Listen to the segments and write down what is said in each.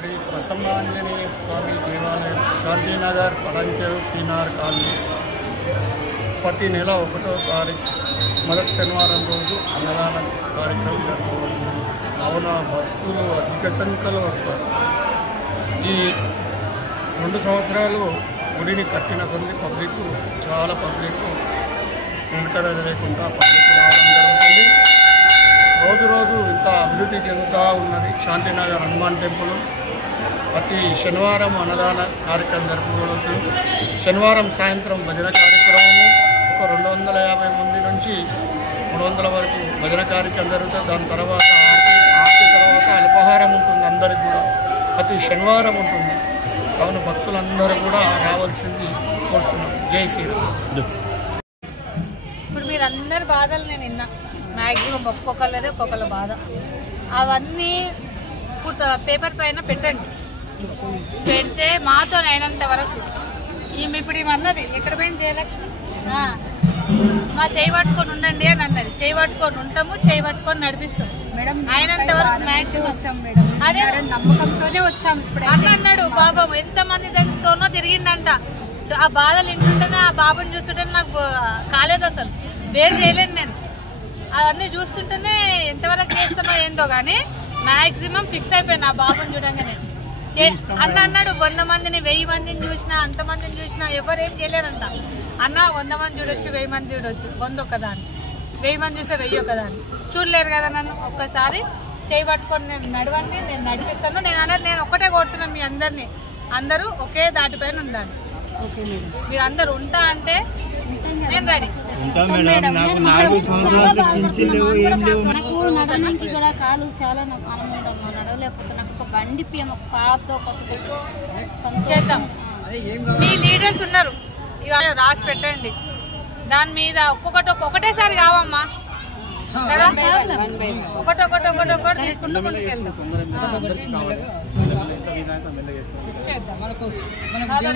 శ్రీ ప్రసన్నాంజనేయ స్వామి దేవాలయం శాంతినగర్ పడంచెరు శ్రీనార్ కాలనీ ప్రతి నెల 1వ తారీఖు మొదటి శనివారం రోజు అన్నదాన కార్యక్రమం జరుపుకుంటుంది. కావున భక్తులు అధిక సంఖ్యలో వస్తారు. ఈ 2 సంవత్సరాలు గుడిని కట్టిన సంది పబ్లిక్ చాలా పబ్లిక్ వెనుకడ లేకుండా పబ్లిక్ రావడం జరుగుతుంది. రోజు రోజు ఇంత అభివృద్ధి చెందుతూ ఉన్నది. శాంతినగర్ హనుమాన్ టెంపుల్ ప్రతి శనివారం అన్నదాన కార్యక్రమం జరుపుకోవచ్చు. శనివారం సాయంత్రం భజన కార్యక్రమము ఒక 250 మంది నుంచి 300 వరకు భజన కార్యక్రమం జరుగుతుంది. దాని తర్వాత ఆర్తి తర్వాత అల్పాహారం ఉంటుంది. అందరికి కూడా ప్రతి శనివారం ఉంటుంది. కావున భక్తులందరూ కూడా రావాల్సింది కోరుతున్నాం. జై శ్రీరామ్. ఇప్పుడు మీరు అందరి బాధలు నేను విన్నా. మ్యాక్సిమం ఒక్కొక్కళ్ళదే ఒక్కొక్కళ్ళ బాధ. అవన్నీ పేపర్ పైన పెట్టండి. పెడితే మాతో అయినంత వరకు ఇప్పుడు ఏమన్నది ఎక్కడ పోయిన జయలక్ష్మి మా చేయి పట్టుకొని ఉండండి అని అన్నది. చేయి పట్టుకొని ఉంటాము, చేయి పట్టుకొని నడిపిస్తాం మేడం. అయినంత వరకు మ్యాక్సిమం అదే నమ్మకంతోనే వచ్చాం. అన్న అన్నాడు బాబా ఎంతమంది దగ్గరతోనో తిరిగిందంట. ఆ బాధలు వింటుంటేనే ఆ బాబుని చూస్తుంటేనే నాకు కాలేదు, అసలు వేరు చేయలేను నేను. అవన్నీ చూస్తుంటేనే ఎంతవరకు చేస్తానో ఏందో కానీ మ్యాక్సిమం ఫిక్స్ అయిపోయాను ఆ బాబుని చూడంగానే. అన్న అన్నాడు 100 మందిని 1000 మందిని చూసినా అంతమందిని చూసినా ఎవరేం చేయలేరంట. అన్న 100 మంది చూడొచ్చు, 1000 మంది చూడొచ్చు, 100 ఒకదాన్ని, 1000 మంది చూస్తే 1000 ఒకదాన్ని చూడలేరు కదా. నన్ను ఒక్కసారి చేయి పట్టుకొని నేను నడవండి, నేను నడిపిస్తాను. నేను అన్నది నేను ఒక్కటే కోరుతున్నాను మీ అందరినీ, అందరూ ఒకే దాటిపైన ఉండాలి. మీరు అందరు ఉంటా అంటే నేను రెడీ. నడవడానికి కూడా కాలు చాలా నడవలేకపోతే నాకు ఒక బండి ఒక పాత చేద్దాం. మీ లీడర్స్ ఉన్నారు, ఇవాళ రాసి పెట్టండి. దాని మీద ఒకటేసారి కావమ్మా కదా, ఒకటి తీసుకుంటూ ముందుకెళ్దాం. చేద్దాం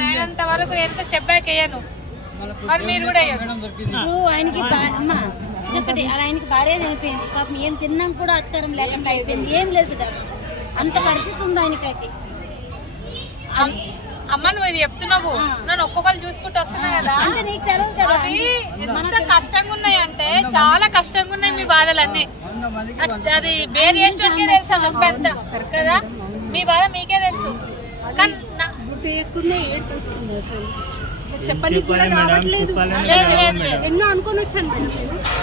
అయినంత వరకు ఎంత స్టెప్ బ్యాక్ అయ్యాను. మరి మీరు కూడా ఆయనకి ఒకటి ఆయనకి భార్య చనిపోయింది. పాపం ఏం తిన్నాం కూడా అధికారం లేకుండా అయిపోయింది. ఏం లేదు అంత పరిస్థితి ఉంది ఆయనకైతే. అమ్మ నువ్వు ఇది చెప్తున్నావు, నన్ను ఒక్కొక్కరు చూసుకుంటూ వస్తున్నా కదా. అవి ఎంత కష్టంగా ఉన్నాయి అంటే చాలా కష్టంగా ఉన్నాయి మీ బాధలన్నీ. అది వేరే చేసినకే తెలుసా నొప్పి ఎంత కదా. మీ బాధ మీకే తెలుసు. కానీ తీసుకునే ఏడుస్తుంది అసలు చెప్పండి కూడా రావట్లేదు. ఎన్నో అనుకుని వచ్చాను మేడం,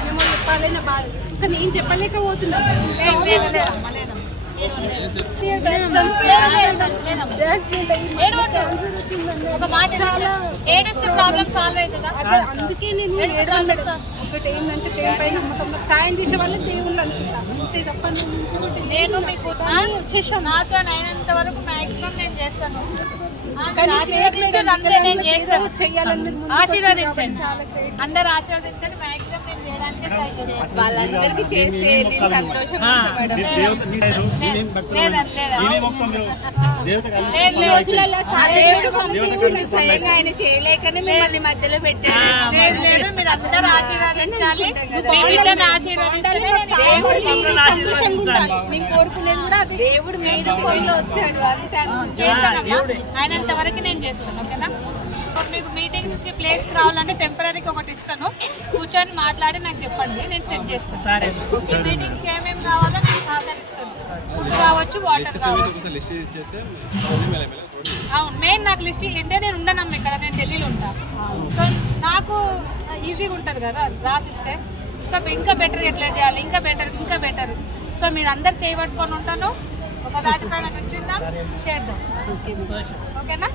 ఏమో చెప్పాలి నా బాధ, కానీ ఏం చెప్పలేకపోతున్నాను. ఒక మాట ఏడిస్తే ప్రాబ్లం సాల్వ్ అవుతుందా? అందుకే నేను ఒకటి ఏంటంటే దేవుడిపై నమ్మకం, సాయం చేసే వాళ్ళకి దేవుళ్ళు అనుకుంటా అంతే తప్ప నేను మీకు నాతో అయినంత వరకు మాక్సిమం నేను చేస్తాను. నేను చేస్తాను, ఆశీర్వదించండి, అందరు ఆశీర్వదించండి. మాక్సిమం నేను చేయడానికి ట్రై చేస్తాను. వాళ్ళందరికీ చేస్తే సంతోషంగా స్వయంగా ఆయన చేయలేకనే మిమ్మల్ని మధ్యలో పెట్టాడు. లేదు మీరు అందరూ ఆశీర్వదించాలి, మీ బిడ్డను ఆశీర్వదించాలి. నేను కోరుకునేది కూడా అదే. దేవుడు మీద కోరిలో వచ్చాడు అంతే. అయినంత వరకు నేను చేస్తాను. ఓకేనా? మీకు మీటింగ్స్ కి ప్లేస్ కావాలంటే టెంపరీకి ఒకటి ఇస్తాను, కూర్చొని మాట్లాడి నాకు చెప్పండి, నేను సెట్ చేస్తాను. మీటింగ్స్ కి ఏమేమి కావాలో నేను సహకరిస్తాను. ఫుడ్ కావచ్చు, వాటర్ కావచ్చు. అవును, మెయిన్ నాకు లిస్ట్ అంటే నేను ఉండనమ్మా ఇక్కడ, నేను ఢిల్లీలో ఉంటాను. సో నాకు ఈజీగా ఉంటుంది కదా రాసిస్తే. సో ఇంకా బెటర్ ఎట్లా చేయాలి, ఇంకా బెటర్. సో మీరు అందరు చేయబట్టుకొని ఉంటాను, ఒక దాటిపైన నుంచిందా చేద్దాం. ఓకేనా?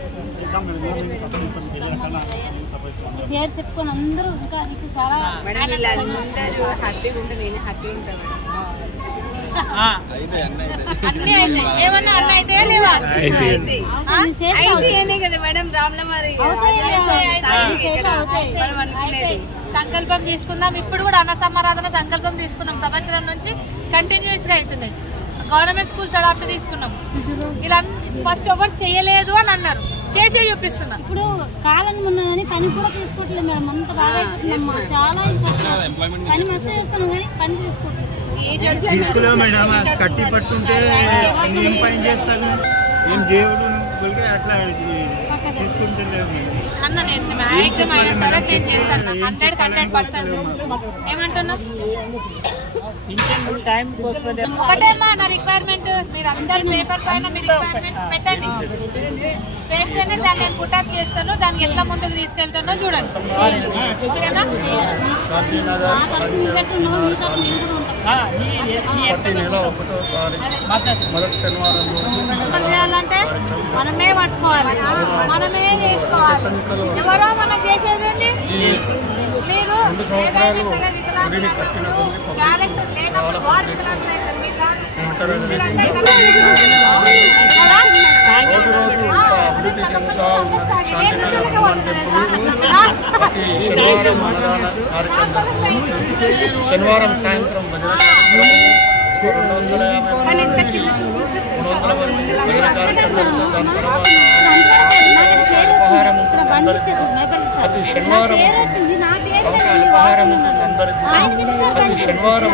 పేరు చెప్పుకొని అందరూ ఇంకా నీకు చాలా హ్యాపీగా ఉంటే నేను హ్యాపీగా ఉంటాను. అన్ని అయితే ఏమన్నా అన్న అయితే లేవా కదా మేడం రామ్లమారి సంకల్పం తీసుకుందాం. ఇప్పుడు కూడా అన్న సమారాధన సంకల్పం తీసుకున్నాం. సంవత్సరం నుంచి కంటిన్యూస్ గా అవుతుంది. గవర్నమెంట్ స్కూల్స్ అడాప్ట్ తీసుకున్నాం. ఇలా ఫస్ట్ ఎవరు చేయలేదు అని అన్నారు, చేసే చూపిస్తున్నాం. ఇప్పుడు కాలం ఉన్నదని పని కూడా తీసుకోవట్లేదు మేడం. అంత బాగా అయిపోతున్నాం. చాలా పని మస్తు చేస్తాను కానీ పని తీసుకోవట్లేదు. తీసుకోలేవు మేడం, కట్టి పట్టుంటే నేను పని చేస్తాను. ఏం దేవుడు అట్లా తీసుకుంటలేము అన్న నేను మ్యాక్సిమం అయిన తర్వాత నేను చేస్తాను 100% ఏమంటున్నా ఒకటేమా నా రిక్వైర్మెంట్ మీరు అందరు పేపర్ పైన మీ రిక్వైర్మెంట్స్ పెట్టండి పెడితేనే దాన్ని నేను పుటప్ చేస్తాను దానికి ఎట్లా ముందుకు తీసుకెళ్తానో చూడండి ఓకేనా ప్రతి నెల 1వ తారీఖు మొదటి శనివారం రోజు చేయాలంటే మనమే పట్టుకోవాలి మనమే చేసుకోవాలి ఎవరో మనం చేసేది మీరు క్యారెక్టర్ లేనప్పుడు వారు శనివారం సాయంత్రం భజన ప్రతి శనివారం అల్పాహారం ఉంటుంది అందరికీ ప్రతి శనివారం